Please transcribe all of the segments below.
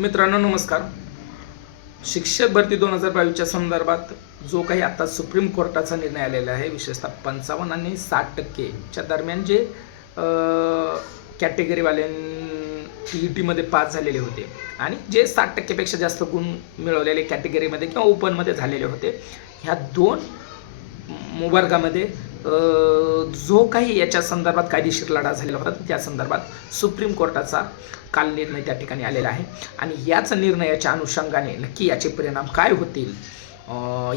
मित्रांनो नमस्कार. शिक्षक भरती 2022च्या संदर्भात जो काही आता सुप्रीम कोर्टाचा निर्णय आलेला आहे, विशेषतः 55 आणि 60% दरम्यान जे कॅटेगरीवाले TETमध्ये पास झालेले होते आणि जे 60% पेक्षा जास्त गुण मिळवलेले कॅटेगरीमध्ये किंवा ओपनमध्ये झालेले होते, ह्या दोन वर्गामध्ये जो काही याच्या संदर्भात कायदेशीर लढा झालेला होता त्या संदर्भात सुप्रीम कोर्टाचा काल निर्णय त्या ठिकाणी आलेला आहे. आणि याच निर्णयाच्या अनुषंगाने नक्की याचे परिणाम काय होतील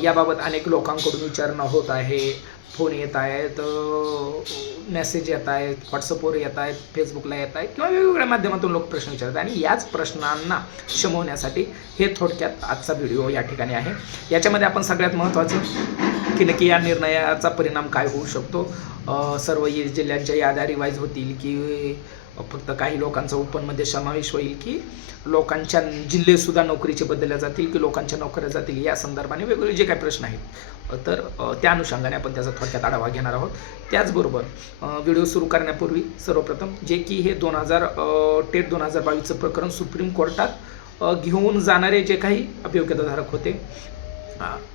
याबाबत अनेक लोकांकडून विचारणा होत आहे. फोन येत आहेत, मेसेज येत आहेत, व्हॉट्सअपवर येत आहेत, फेसबुकला येत आहेत किंवा वेगवेगळ्या माध्यमातून लोक प्रश्न विचारतात. आणि याच प्रश्नांना शमवण्यासाठी हे थोडक्यात आजचा व्हिडिओ या ठिकाणी आहे. याच्यामध्ये आपण सगळ्यात महत्त्वाचं की नक्की या निर्णयाचा परिणाम काय होऊ शकतो, सर्व जिल्ह्यांच्या याद्या रिवाईज होतील की फक्त काही लोकांचा ओपनमध्ये समावेश होईल, की लोकांच्या जिल्हेसुद्धा नोकरीचे बदलल्या जातील की लोकांच्या नोकऱ्या जातील, या संदर्भाने वेगवेगळे जे काही प्रश्न आहेत तर त्या अनुषंगाने आपण त्याचा थोडक्यात आढावा घेणार आहोत. त्याचबरोबर व्हिडिओ सुरू करण्यापूर्वी सर्वप्रथम जे की हे टेट 2022चं प्रकरण सुप्रीम कोर्टात घेऊन जाणारे जे काही अभियोग्यताधारक होते,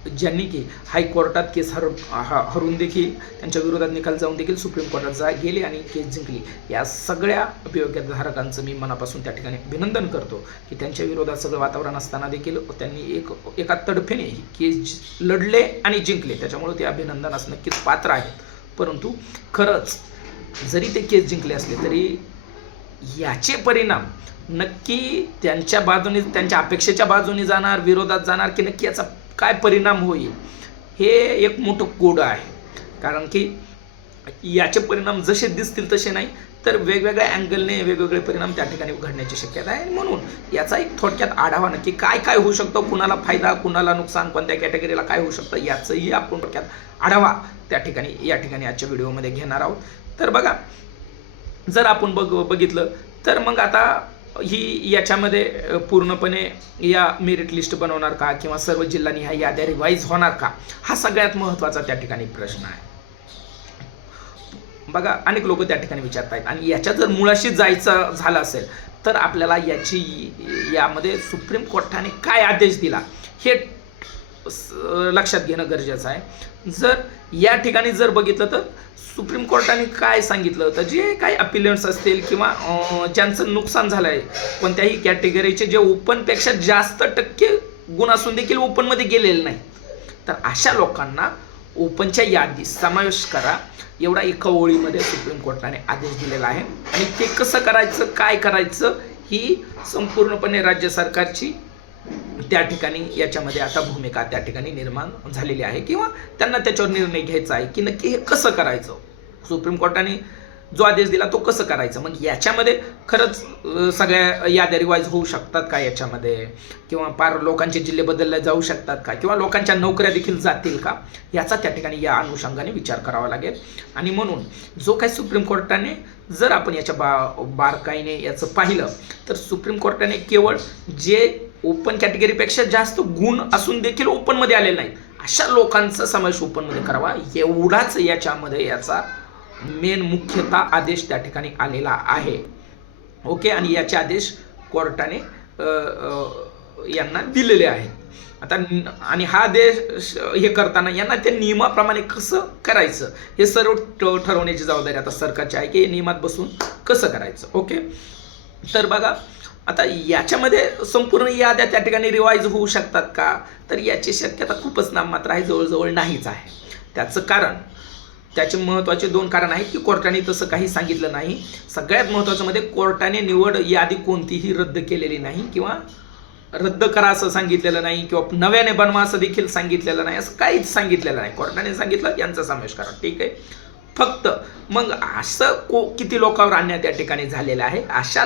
ज्यांनी की हायकोर्टात केस हरून देखील त्यांच्या विरोधात निकाल जाऊन देखील सुप्रीम कोर्टात गेले आणि केस जिंकली, या सगळ्या अभियोग्यताधारकांचं मी मनापासून त्या ठिकाणी अभिनंदन करतो की त्यांच्या विरोधात सगळं वातावरण असताना देखील त्यांनी एका तडफेने ही केस लढले आणि जिंकले. त्याच्यामुळे ते अभिनंदनास नक्कीच पात्र आहेत. परंतु खरंच जरी ते केस जिंकले असले तरी याचे परिणाम नक्की त्यांच्या बाजूने, त्यांच्या अपेक्षेच्या बाजूने जाणार, विरोधात जाणार, की नक्की याचा काय परिणाम होईल, हे एक मोठं कोड आहे. कारण की याचे परिणाम जसे दिसतील तसे नाही, तर वेगवेगळ्या अँगलने वेगवेगळे परिणाम त्या ठिकाणी घडण्याची शक्यता आहे. म्हणून याचा एक थोडक्यात आढावा नक्की काय काय होऊ शकतं, कुणाला फायदा, कुणाला नुकसान, कोणत्या कॅटेगरीला काय होऊ शकतं, याचंही आपण थोडक्यात आढावा या ठिकाणी आजच्या व्हिडिओमध्ये घेणार आहोत. तर बघा, जर आपण बघितलं तर मग आता ही याच्यामध्ये पूर्णपणे या मेरिट लिस्ट बनवणार का किंवा सर्व जिल्ह्यांनी ह्या याद्या रिवाईज होणार का, हा सगळ्यात महत्त्वाचा त्या ठिकाणी प्रश्न आहे. बघा, अनेक लोक त्या ठिकाणी विचारत आहेत आणि याच्या जर मुळाशी जायचं झालं असेल तर आपल्याला यामध्ये सुप्रीम कोर्टाने काय आदेश दिला हे लक्षात घेणं गरजेचं आहे. जर या ठिकाणी जर बघितलं तर सुप्रीम कोर्टाने काय सांगितलं, तर जे काही अपिलंट्स असतील किंवा ज्यांचं नुकसान झालं आहे कोणत्याही कॅटेगरीचे, जे ओपनपेक्षा जास्त टक्के गुण असून देखील ओपनमध्ये गेलेले नाही, तर अशा लोकांना ओपनच्या यादीत समावेश करा, एवढा एका ओळीमध्ये सुप्रीम कोर्टाने आदेश दिलेला आहे. आणि ते कसं करायचं, काय करायचं, ही संपूर्णपणे राज्य सरकारची त्या ठिकाणी याच्यामध्ये आता भूमिका त्या ठिकाणी निर्माण झालेली आहे किंवा त्यांना त्याच्यावर निर्णय घ्यायचा आहे की नक्की हे कसं करायचं. सुप्रीम कोर्टाने जो आदेश दिला तो कसं करायचं, मग याच्यामध्ये खरंच सगळ्या याद्या रिवाईज होऊ शकतात का याच्यामध्ये, किंवा पार लोकांचे जिल्हे बदलले जाऊ शकतात का, किंवा लोकांच्या नोकऱ्या देखील जातील का, याचा त्या ठिकाणी या अनुषंगाने विचार करावा लागेल. आणि म्हणून जो काही सुप्रीम कोर्टाने जर आपण याच्या बारकाईने याचं पाहिलं तर सुप्रीम कोर्टाने केवळ जे ओपन कॅटेगरीपेक्षा जास्त गुण असून देखील ओपनमध्ये आलेले नाहीत अशा लोकांचा समावेश ओपनमध्ये करावा, एवढाच याच्यामध्ये याचा मेन मुख्यतः आदेश त्या ठिकाणी आलेला आहे. ओके, आणि याचे आदेश कोर्टाने यांना दिलेले आहेत. आता आणि हा आदेश हे करताना यांना त्या नियमाप्रमाणे कसं करायचं हे सर्व ठरवण्याची जबाबदारी आता सरकारची आहे की नियमात बसून कसं करायचं. ओके, तर बघा, आता याच्यामध्ये संपूर्ण याद्या त्या ठिकाणी रिवाईज होऊ शकतात का, तर याची शक्यता खूपच नाममात्र आहे, जवळजवळ नाहीच आहे. त्याचे महत्त्वाचे 2 कारण आहेत की कोर्टाने तसं काही सांगितलं नाही. सगळ्यात महत्त्वाचं म्हणजे कोर्टाने निवड यादी कोणतीही रद्द केलेली नाही किंवा रद्द करा असं सांगितलेलं नाही किंवा नव्याने बनवा असं देखील सांगितलेलं नाही, असं काहीच सांगितलेलं नाही. कोर्टाने सांगितलं यांचा समावेश करा, ठीक आहे. फक्त मग असं किती लोकांवर अन्याय त्या ठिकाणी झालेला आहे, अशा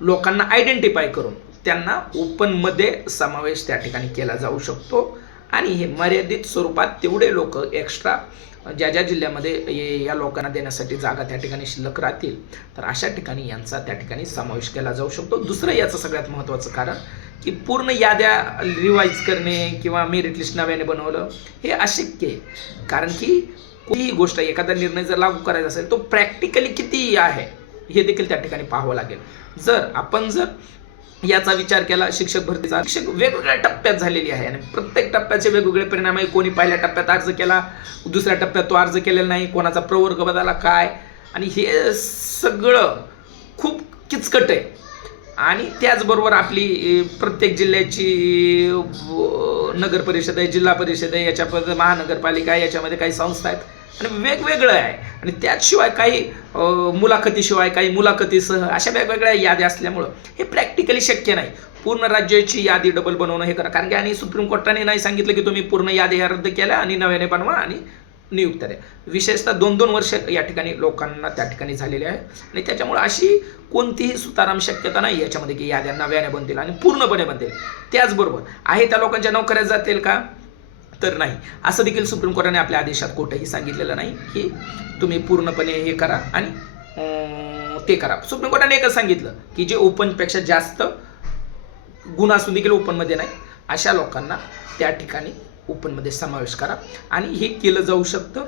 लोकांना आयडेंटिफाय करून त्यांना ओपनमध्ये समावेश त्या ठिकाणी केला जाऊ शकतो. आणि हे मर्यादित स्वरूपात तेवढे लोक एक्स्ट्रा ज्या जिल्ह्यामध्ये या लोकांना देण्यासाठी जागा त्या ठिकाणी शिल्लक राहतील तर अशा ठिकाणी यांचा त्या ठिकाणी समावेश केला जाऊ शकतो. दुसरं याचं सगळ्यात महत्त्वाचं कारण की पूर्ण याद्या रिवाईज करणे किंवा मेरिट लिस्ट नव्याने बनवलं हे अशक्य आहे. कारण की कोणतीही गोष्ट, एखादा निर्णय जर लागू करायचा असेल तो प्रॅक्टिकली किती आहे हे देखील त्या ठिकाणी पाहावं लागेल. जर याचा विचार केला शिक्षक भरतीचा. शिक्षक वेगवेगळ्या टप्प्यात झालेली आहे आणि प्रत्येक टप्प्याचे वेगवेगळे परिणाम आहे. कोणी पहिल्या टप्प्यात अर्ज केला, दुसऱ्या टप्प्यात तो अर्ज केलेला नाही, कोणाचा प्रवर्ग बदलला काय, आणि हे सगळं खूप किचकट आहे. आणि त्याचबरोबर आपली प्रत्येक जिल्ह्याची नगर परिषद आहे, जिल्हा परिषद आहे, याच्यामध्ये महानगरपालिका आहे, याच्यामध्ये काही संस्था आहेत आणि वेगवेगळं आहे. आणि त्याशिवाय काही मुलाखतीशिवाय काही मुलाखतीसह अशा वेगवेगळ्या याद्या असल्यामुळं हे प्रॅक्टिकली शक्य नाही. पूर्ण राज्याची यादी डबल बनवणं हे करा, कारण की आणि सुप्रीम कोर्टाने नाही सांगितलं की तुम्ही पूर्ण यादी रद्द केल्या आणि नव्याने बनवा आणि नियुक्त द्या. विशेषतः 2-2 वर्ष या ठिकाणी लोकांना त्या ठिकाणी झालेले आहे आणि त्याच्यामुळे अशी कोणतीही सुताराम शक्यता नाही याच्यामध्ये की याद्या नव्याने बनतील आणि पूर्णपणे बनतील. त्याचबरोबर आहे त्या लोकांच्या नोकऱ्या जातील का, तर नाही. असं देखील सुप्रीम कोर्टाने आपल्या आदेशात कुठेही सांगितलेलं नाही की तुम्ही पूर्णपणे हे करा आणि ते करा. सुप्रीम कोर्टाने एकच सांगितलं की जे ओपनपेक्षा जास्त गुण असून देखील ओपनमध्ये नाही अशा लोकांना त्या ठिकाणी ओपनमध्ये समावेश करा आणि हे केलं जाऊ शकतं.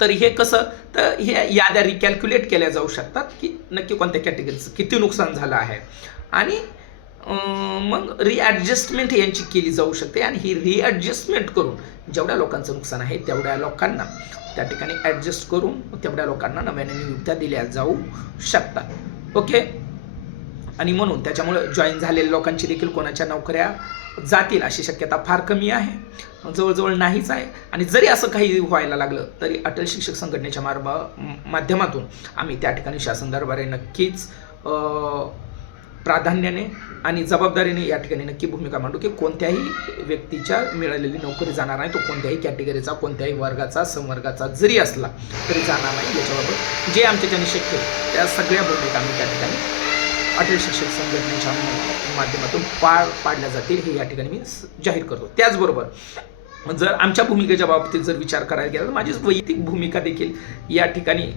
तर हे कसं, तर हे याद्या रिकॅल्क्युलेट केल्या जाऊ शकतात की नक्की कोणत्या कॅटेगरीचं किती नुकसान झालं आहे आणि मग रिॲडजस्टमेंट यांची केली जाऊ शकते. आणि ही रिॲडजस्टमेंट करून जेवढ्या लोकांचं नुकसान आहे तेवढ्या लोकांना त्या ठिकाणी ॲडजस्ट करून तेवढ्या लोकांना नव्याने नियुक्त्या दिल्या जाऊ शकतात. ओके. आणि म्हणून त्याच्यामुळे जॉईन झालेल्या लोकांची देखील कोणाच्या नोकऱ्या जातील अशी शक्यता फार कमी आहे, जवळजवळ नाहीच आहे. आणि जरी असं काही व्हायला लागलं तरी अटल शिक्षक संघटनेच्या माध्यमातून आम्ही त्या ठिकाणी शासन दरबारी नक्कीच प्राधान्याने आणि जबाबदारीने या ठिकाणी नक्की भूमिका मांडू की कोणत्याही व्यक्तीच्या मिळालेली नोकरी जाणार नाही. तो कोणत्याही कॅटेगरीचा, कोणत्याही वर्गाचा, संवर्गाचा जरी असला तरी जाणार नाही. याच्याबाबत जे आमच्याच्याने शक्य आहे त्या सगळ्या भूमिका आम्ही त्या ठिकाणी अटल शिक्षक संघटनेच्या माध्यमातून पार पाडल्या जातील हे या ठिकाणी मी जाहीर करतो. त्याचबरोबर जर आमच्या भूमिकेच्या बाबतीत जर विचार करायला गेला तर माझी वैयक्तिक भूमिका देखील या ठिकाणी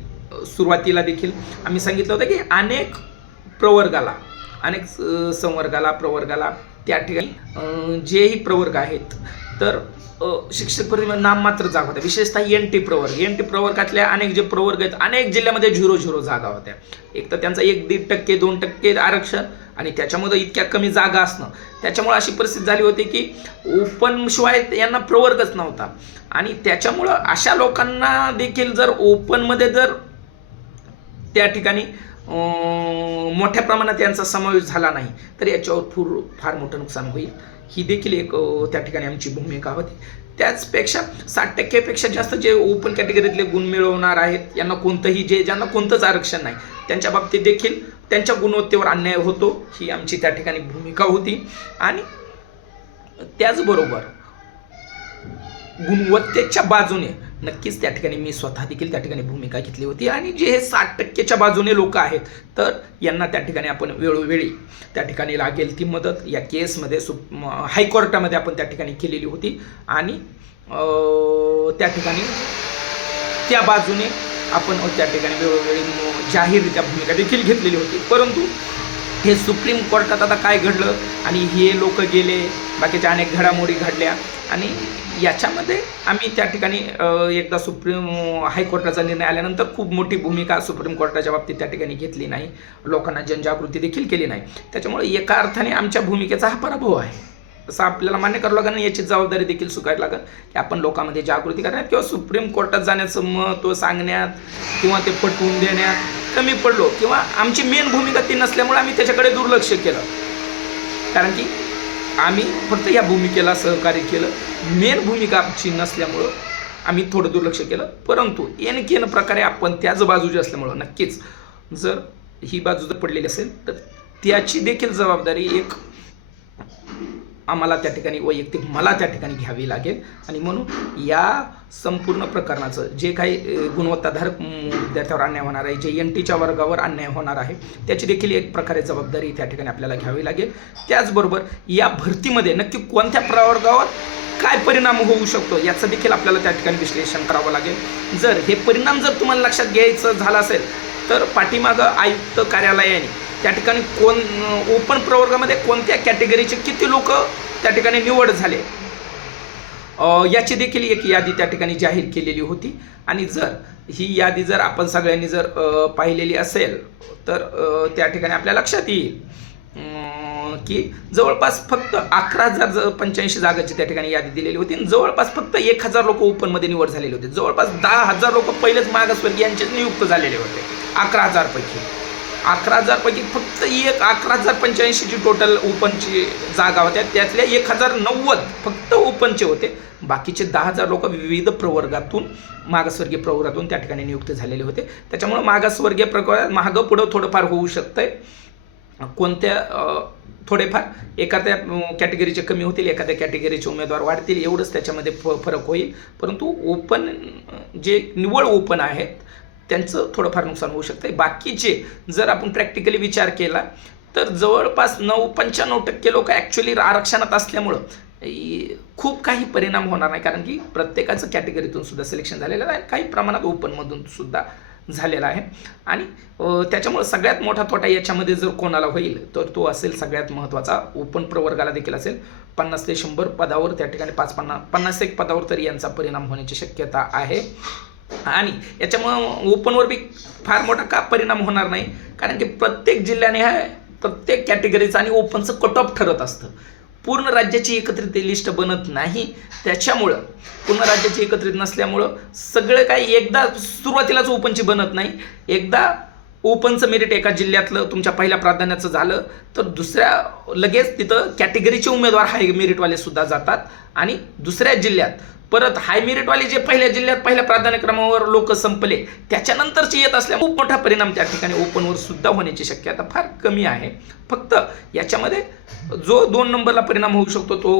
सुरुवातीला देखील आम्ही सांगितलं होतं की अनेक प्रवर्गाला, अनेक संवर्गाला, प्रवर्गाला त्या ठिकाणी जेही प्रवर्ग आहेत तर शिक्षक भरतीमध्ये नाममात्र जागा होत्या. विशेषतः NT प्रवर्ग, NT प्रवर्गातल्या अनेक जे प्रवर्ग आहेत अनेक जिल्ह्यामध्ये 0-0 जागा होत्या. एक तर त्यांचा 1-1.5%, 2% आरक्षण आणि त्याच्यामध्ये इतक्या कमी जागा असणं, त्याच्यामुळे अशी परिस्थिती झाली होती की ओपन शिवाय यांना प्रवर्गच नव्हता. आणि त्याच्यामुळं अशा लोकांना देखील जर ओपनमध्ये जर त्या ठिकाणी मोठ्या प्रमाणात यांचा समावेश झाला नाही तर याच्यावर फार मोठं नुकसान होईल. ही देखील एक त्या ठिकाणी आमची भूमिका होती. त्याचपेक्षा 60%पेक्षा जास्त जे ओपन कॅटेगरीतले गुण मिळवणार आहेत यांना कोणतंही ज्यांना कोणतंच आरक्षण नाही त्यांच्या बाबतीत देखील त्यांच्या गुणवत्तेवर अन्याय होतो, ही आमची त्या ठिकाणी भूमिका होती. आणि त्याचबरोबर गुणवत्तेच्या बाजूने नक्कीच त्या ठिकाणी मी स्वतः देखील त्या ठिकाणी भूमिका घेतली होती. आणि जे हे 60%च्या बाजूने लोक आहेत तर यांना त्या ठिकाणी आपण वेळोवेळी त्या ठिकाणी लागेल ती मदत या केसमध्ये हायकोर्टामध्ये आपण त्या ठिकाणी केलेली होती. आणि त्या ठिकाणी त्या बाजूने आपण त्या ठिकाणी वेळोवेळी जाहीररित्या भूमिका देखील घेतलेली होती. परंतु हे सुप्रीम कोर्टात आता काय घडलं आणि हे लोक गेले, बाकीच्या अनेक घडामोडी घडल्या आणि याच्यामध्ये आम्ही त्या ठिकाणी एकदा हायकोर्टाचा निर्णय आल्यानंतर खूप मोठी भूमिका सुप्रीम कोर्टाच्या बाबतीत त्या ठिकाणी घेतली नाही, लोकांना जनजागृती देखील केली नाही. त्याच्यामुळे एका अर्थाने आमच्या भूमिकेचा हा पराभव आहे असं आपल्याला मान्य करावं लागेल आणि याची जबाबदारी देखील स्वीकारावी लागेल की आपण लोकांमध्ये जागृती करण्यात किंवा सुप्रीम कोर्टात जाण्याचं महत्त्व सांगण्यात किंवा ते पटवून देण्यात कमी पडलो किंवा आमची मेन भूमिका ती नसल्यामुळे आम्ही त्याच्याकडे दुर्लक्ष केलं. कारण की आम्ही फक्त या भूमिकेला सहकार्य केलं, मेन भूमिका आमची नसल्यामुळं आम्ही थोडं दुर्लक्ष केलं. परंतु एन प्रकारे आपण त्याच बाजूचे असल्यामुळं नक्कीच जर ही बाजू जर पडलेली असेल तर त्याची देखील जबाबदारी एक आम्हाला त्या ठिकाणी वैयक्तिक मला त्या ठिकाणी घ्यावी लागेल. आणि म्हणून या संपूर्ण प्रकरणाचं जे काही गुणवत्ताधारक विद्यार्थ्यावर अन्याय होणार आहे, जे NTच्या वर्गावर अन्याय होणार आहे त्याची देखील एक प्रकारे जबाबदारी त्या ठिकाणी आपल्याला घ्यावी लागेल. त्याचबरोबर या भरतीमध्ये नक्की कोणत्या प्रवर्गावर काय परिणाम होऊ शकतो याचं देखील आपल्याला त्या ठिकाणी विश्लेषण करावं लागेल. जर हे परिणाम जर तुम्हाला लक्षात घ्यायचं झालं असेल तर पाठीमागं आयुक्त कार्यालयाने त्या ठिकाणी ओपन प्रवर्गामध्ये कोणत्या कॅटेगरीचे किती लोक त्या ठिकाणी निवड झाले याची देखील एक यादी त्या ठिकाणी जाहीर केलेली होती. आणि जर ही यादी जर आपण सगळ्यांनी जर पाहिलेली असेल तर त्या ठिकाणी आपल्या लक्षात येईल की जवळपास फक्त 11,085 जागांची त्या ठिकाणी यादी दिलेली होती आणि जवळपास फक्त 1,000 लोक ओपनमध्ये निवड झालेले होते. जवळपास 10,000 लोक पहिलेच मागासवर्गीयांचे नियुक्त झालेले होते 11,000 पैकी. 11,000 पैकी फक्त 11,085 जी टोटल ओपनची जागा होत्या त्यातल्या 1,090 फक्त ओपनचे होते. बाकीचे 10,000 लोक विविध प्रवर्गातून मागासवर्गीय प्रवर्गातून त्या ठिकाणी नियुक्त झालेले होते. त्याच्यामुळे मागासवर्गीय प्रवर्गात मागं पुढं थोडंफार होऊ शकतंय. कोणत्या थोडेफार एखाद्या कॅटेगरीचे कमी होतील, एखाद्या कॅटेगरीचे उमेदवार वाढतील, एवढंच त्याच्यामध्ये फरक होईल. परंतु ओपन जे निव्वळ ओपन आहेत त्यांचं थोडंफार नुकसान होऊ शकतं. बाकीचे जर आपण प्रॅक्टिकली विचार केला तर जवळपास 95% लोक ॲक्च्युली आरक्षणात असल्यामुळं खूप काही परिणाम होणार नाही, कारण की प्रत्येकाचं कॅटेगरीतून सुद्धा सिलेक्शन झालेलं आहे, काही प्रमाणात ओपनमधून सुद्धा झालेला आहे. आणि त्याच्यामुळे सगळ्यात मोठा तोटा याच्यामध्ये जर कोणाला होईल तर तो असेल सगळ्यात महत्त्वाचा ओपन प्रवर्गाला देखील असेल. 50 ते 100 पदावर त्या ठिकाणी 50 पदावर तरी यांचा परिणाम होण्याची शक्यता आहे. आणि याच्यामुळं ओपनवर बी फार मोठा का परिणाम होणार नाही, कारण की प्रत्येक जिल्ह्याने हा प्रत्येक कॅटेगरीचं आणि ओपनचं कट ऑफ ठरत असतं. पूर्ण राज्याची एकत्रित लिस्ट बनत नाही, त्याच्यामुळं पूर्ण राज्याची एकत्रित नसल्यामुळं सगळं काही एकदा सुरुवातीलाच ओपनची बनत नाही. एकदा ओपनचं मेरिट एका जिल्ह्यातलं तुमच्या पहिल्या प्राधान्याचं झालं तर दुसऱ्या लगेच तिथं कॅटेगरीचे उमेदवार हाय मेरिटवाले सुद्धा जातात आणि दुसऱ्या जिल्ह्यात परत हाय मेरिटवाले जे पहिल्या जिल्ह्यात पहिल्या प्राधान्यक्रमावर लोक संपले त्याच्यानंतरचे येत असल्यामुळे खूप मोठा परिणाम त्या ठिकाणी ओपनवर सुद्धा होण्याची शक्यता फार कमी आहे. फक्त याच्यामध्ये जो 2 नंबरला परिणाम होऊ शकतो तो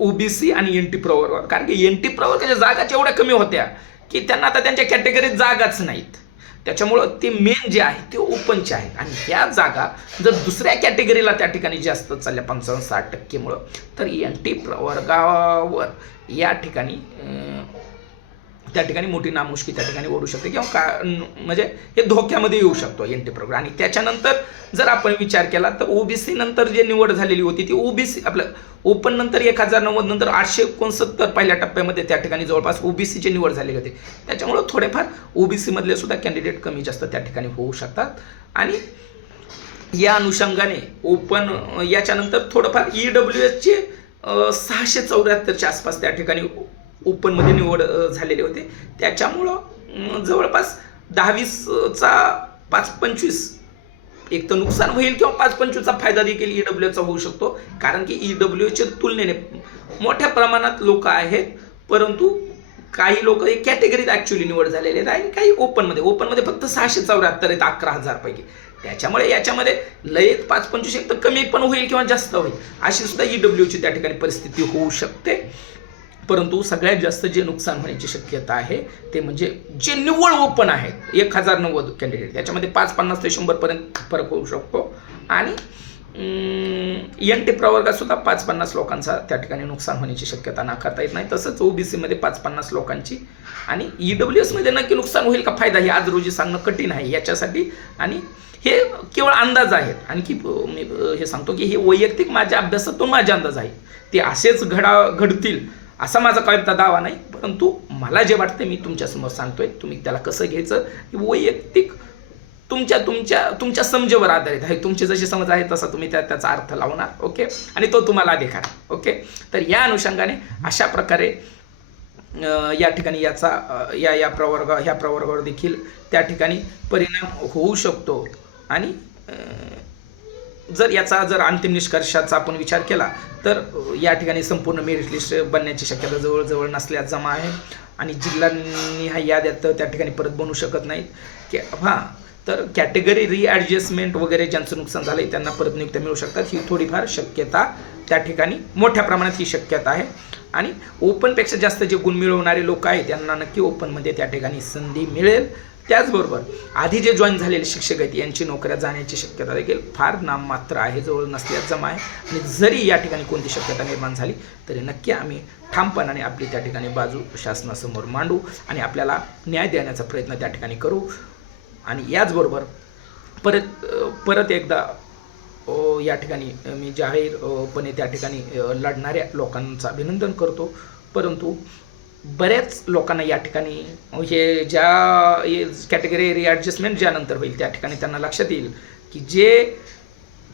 ओबीसी आणि एनटी प्रवर्गावर, कारण की एनटी प्रवर्गाच्या जागाच एवढ्या कमी होत्या की त्यांना आता त्यांच्या कॅटेगरीत जागाच नाहीत. त्याच्यामुळं ते मेन जे आहे ते ओपनचे आहेत आणि ह्या जागा जर दुसऱ्या कॅटेगरीला त्या ठिकाणी जास्त चालल्या 55-60% तर एनटी प्रवर्गावर या ठिकाणी त्या ठिकाणी मोठी नामुष्की त्या ठिकाणी ओढू शकते किंवा म्हणजे हे धोक्यामध्ये येऊ शकतो एनटी प्रवर्ग. आणि त्याच्यानंतर जर आपण विचार केला तर ओबीसी नंतर जे निवड झालेली होती ती ओबीसी आपलं ओपन नंतर 1090 नंतर 869 पहिल्या टप्प्यामध्ये त्या ठिकाणी जवळपास ओबीसीची निवड झालेली होती. त्याच्यामुळं थोडेफार ओबीसी मधले सुद्धा कॅन्डिडेट कमी जास्त त्या ठिकाणी होऊ शकतात. आणि या अनुषंगाने ओपन याच्यानंतर थोडंफार EWSचे 674च्या आसपास त्या ठिकाणी ओपनमध्ये निवड झालेले होते. त्याच्यामुळं जवळपास 10-20चा 5-25 एक तर नुकसान होईल किंवा 5-25चा फायदा देखील EWSचा होऊ शकतो, कारण की EWSच्या तुलनेने मोठ्या प्रमाणात लोक आहेत, परंतु काही लोक एक कॅटेगरीत ॲक्च्युली निवड झालेले आहेत आणि काही ओपनमध्ये फक्त 674 आहेत 11,000 पैकी. त्याच्यामुळे याच्यामध्ये लय 5-25 एक तर कमी पण होईल किंवा जास्त होईल अशी सुद्धा EWSची त्या ठिकाणी परिस्थिती होऊ शकते. परंतु सगळ्यात जास्त जे नुकसान होण्याची शक्यता आहे ते म्हणजे जे निव्वळ ओपन आहेत 1090 कॅन्डिडेट, त्याच्यामध्ये 50 ते 100 पर्यंत फरक होऊ शकतो. आणि एनटी प्रवर्गात सुद्धा 5-50 लोकांचा त्या ठिकाणी नुकसान होण्याची शक्यता नाकारता येत नाही. तसंच ओबीसीमध्ये 5-50 लोकांची आणि EWSमध्ये नक्की नुकसान होईल का फायदा हे आज रोजी सांगणं कठीण आहे याच्यासाठी. आणि हे केवळ अंदाज आहेत. आणखी मी हे सांगतो की हे वैयक्तिक माझ्या अभ्यासातून माझे अंदाज आहे, ते असेच घडतील असा माझा कोणता दावा नाही, परंतु मला जे वाटतं मी तुमच्यासमोर सांगतोय. तुम्ही त्याला कसं घ्यायचं वैयक्तिक तुमच्या समजेवर आधारित आहे. तुमचे जसे समज आहे तसा तुम्ही त्याचा अर्थ लावणार, ओके, आणि तो तुम्हाला अधिकार, ओके. तर या अनुषंगाने अशा प्रकारे या ठिकाणी याचा ह्या प्रवर्गावर देखील त्या ठिकाणी परिणाम होऊ शकतो. आणि जर अंतिम निष्कर्षाचा आपण विचार केला तर या ठिकाणी संपूर्ण मेरिट लिस्ट बनण्याची शक्यता जवळजवळ नसल्यास जमा आहे. आणि जिल्हानिहाय याद्यात त्या ठिकाणी परत बनू शकत नाहीत की तर कॅटेगरी रिॲडजस्टमेंट वगैरे ज्यांचं नुकसान झालं आहे त्यांना परत नियुक्त्या मिळू शकतात. ही थोडीफार शक्यता त्या ठिकाणी मोठ्या प्रमाणात ही शक्यता आहे. आणि ओपनपेक्षा जास्त जे गुण मिळवणारे लोक आहेत त्यांना नक्की ओपनमध्ये त्या ठिकाणी संधी मिळेल. त्याचबरोबर आधी जे जॉईन झालेले शिक्षक आहेत यांची नोकऱ्या जाण्याची शक्यता देखील फार नाममात्र आहे, जवळ नसल्यास जमा आहे. आणि जरी या ठिकाणी कोणती शक्यता निर्माण झाली तरी नक्की आम्ही ठामपणाने आपली त्या ठिकाणी बाजू शासनासमोर मांडू आणि आपल्याला न्याय देण्याचा प्रयत्न त्या ठिकाणी करू. आणि याचबरोबर परत एकदा या ठिकाणी मी जाहीरपणे त्या ठिकाणी लढणाऱ्या लोकांचं अभिनंदन करतो. परंतु बऱ्याच लोकांना या ठिकाणी हे कॅटेगरी रिॲडजस्टमेंट ज्यानंतर होईल त्या ठिकाणी त्यांना लक्षात येईल की जे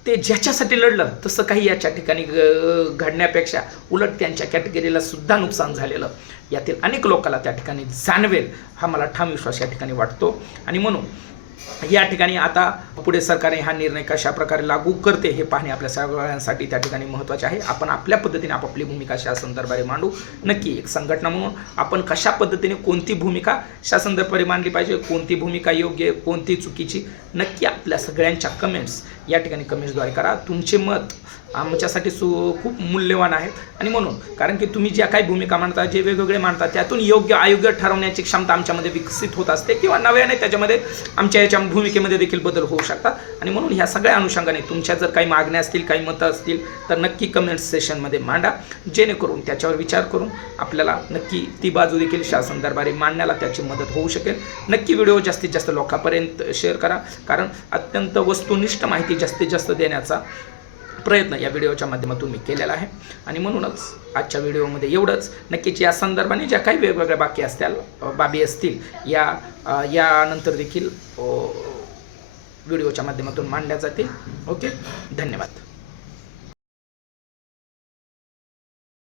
ते ज्याच्यासाठी लढलं तसं काही याच्या ठिकाणी घडण्यापेक्षा उलट त्यांच्या कॅटेगरीला सुद्धा नुकसान झालेलं यातील अनेक लोकांना त्या ठिकाणी जाणवेल, हा मला ठाम विश्वास या ठिकाणी वाटतो. आणि म्हणून या ठिकाणी आता पुढे सरकारने हा निर्णय कशा प्रकारे लागू करते हे पाहणे आपल्या सगळ्यांसाठी त्या ठिकाणी महत्त्वाचे आहे. आपण आपल्या पद्धतीने आपापली भूमिका शासन दरबारी मांडू. नक्की एक संघटना म्हणून आपण कशा पद्धतीने कोणती भूमिका शासन दरबारी मांडली पाहिजे, कोणती भूमिका योग्य, कोणती चुकीची, नक्की आपल्या सगळ्यांच्या कमेंट्स या ठिकाणी कमेंट्सद्वारे करा. तुमचे मत आमच्यासाठी खूप मूल्यवान आहेत. आणि म्हणून कारण की तुम्ही ज्या काही भूमिका मांडता, जे वेगवेगळे मांडता, त्यातून योग्य अयोग्य ठरवण्याची क्षमता आमच्यामध्ये विकसित होत असते किंवा नव्याने त्याच्यामध्ये आमच्या याच्या भूमिकेमध्ये देखील बदल होऊ शकतात. आणि म्हणून ह्या सगळ्या अनुषंगाने तुमच्या जर काही मागण्या असतील, काही मतं असतील तर नक्की कमेंट सेशनमध्ये मांडा, जेणेकरून त्याच्यावर विचार करून आपल्याला नक्की ती बाजू देखील शासन दरबारी मांडण्याला त्याची मदत होऊ शकेल. नक्की व्हिडिओ जास्तीत जास्त लोकांपर्यंत शेअर करा, कारण अत्यंत वस्तुनिष्ठ माहिती जास्तीत जास्त देण्याचा प्रयत्न या व्हिडिओच्या माध्यमातून मी केलेला आहे. आणि म्हणूनच आजच्या व्हिडिओमध्ये एवढंच. नक्कीच या संदर्भाने ज्या काही वेगवेगळ्या बाबी असतील यानंतर देखील व्हिडिओच्या माध्यमातून मांडल्या जातील. ओके, धन्यवाद.